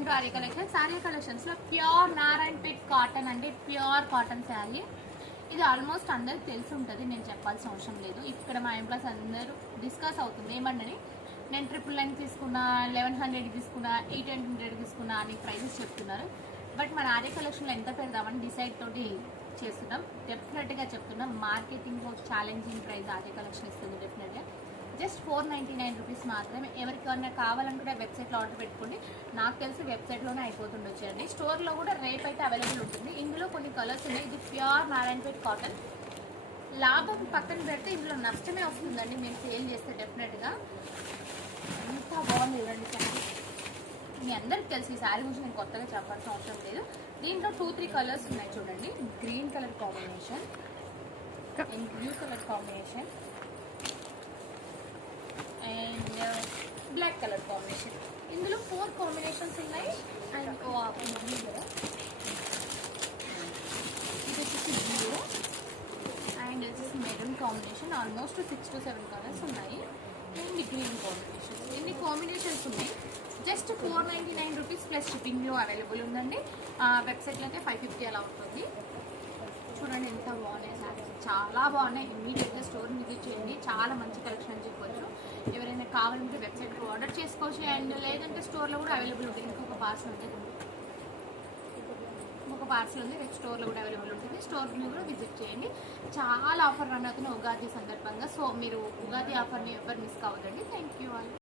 Welcome to Arya collections. Arya కలెక్షన్స్లో pure Narayanpet cotton అంటే pure cotton sari. ఇది ఆల్మోస్ట్ అందరికి తెలిసి ఉంటుంది, నేను చెప్పాల్సిన అవసరం లేదు. ఇక్కడ మా ఎంప్లాయీస్ అందరూ డిస్కస్ అవుతుంది ఏమన్నని నేను 999 తీసుకున్నా, 1100 తీసుకున్నా, 800 తీసుకున్నా అని ప్రైజెస్ చెప్తున్నారు. బట్ మన ఆర్య కలెక్షన్లో ఎంత పెడదామని డిసైడ్ తోటి చేస్తున్నాం. డెఫినెట్గా చెప్తున్నాం, మార్కెటింగ్లో ఛాలెంజింగ్ ప్రైస్ ఆర్య కలెక్షన్ ఇస్తుంది. డెఫినెట్గా జస్ట్ 499 రూపీస్ మాత్రమే. ఎవరికైనా కావాలనుకుంటే వెబ్సైట్లో ఆర్డర్ పెట్టుకోండి. నాకు తెలిసి వెబ్సైట్లోనే అయిపోతుండొచ్చు అండి. స్టోర్లో కూడా రేపు అయితే అవైలబుల్ ఉంటుంది. ఇందులో కొన్ని కలర్స్ ఉన్నాయి. ఇది ప్యూర్ నారాయణపేట్ కాటన్. లాభం పక్కన పెడితే ఇందులో నష్టమే వస్తుందండి మీరు సేల్ చేస్తే. డెఫినెట్గా ఎంత బాగుంది చూడండి శారీ. మీ అందరికి తెలిసి ఈ శారీ గురించి నేను కొత్తగా చెప్పాల్సిన అవసరం లేదు. దీంట్లో 2-3 కలర్స్ ఉన్నాయి చూడండి. Green colour combination and blue colour combination and black colour combination. ఇందులో 4 కాంబినేషన్స్ ఉన్నాయి. అండ్ ఇది వచ్చేసి బ్లూ అండ్ వచ్చేసి maroon combination. Almost 6 to 7 colours ఉన్నాయి. And green combinations. ఇన్ని కాంబినేషన్స్ ఉన్నాయి. జస్ట్ 499 రూపీస్ ప్లస్ షిప్పింగ్లో అవైలబుల్ ఉందండి. వెబ్సైట్లో అయితే 550 అలా ఉంటుంది. చూడండి ఎంత బాగున్నాయి శారీస్, చాలా బాగున్నాయి. ఇమీడియట్గా స్టోర్ విజిట్ చేయండి, చాలా మంచి కలెక్షన్ అని చెప్పొచ్చు. ఎవరైనా కావాలంటే వెబ్సైట్లో ఆర్డర్ చేసుకోవచ్చు. అండ్ లేదంటే స్టోర్లో కూడా అవైలబుల్ ఉంటుంది. ఇంకొక పార్సల్ ఉంది, రేపు స్టోర్లో కూడా అవైలబుల్ ఉంటుంది. స్టోర్ని కూడా విజిట్ చేయండి. చాలా ఆఫర్ రన్ అవుతుంది ఉగాది సందర్భంగా. సో మీరు ఉగాది ఆఫర్ని ఎవరు మిస్ కావద్దండి. Thank you all.